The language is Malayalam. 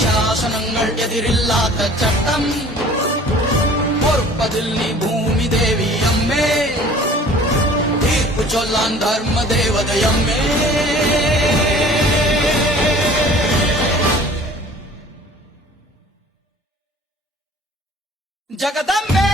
ശാസനങ്ങൾ എതിരില്ലാത്ത ചട്ടം പൊറുപ്പതിൽ നീ ഭൂമിദേവി അമ്മേ തീർപ്പു ചൊല്ലാൻ ധർമ്മദേവതയമ്മേ ജഗദംബേ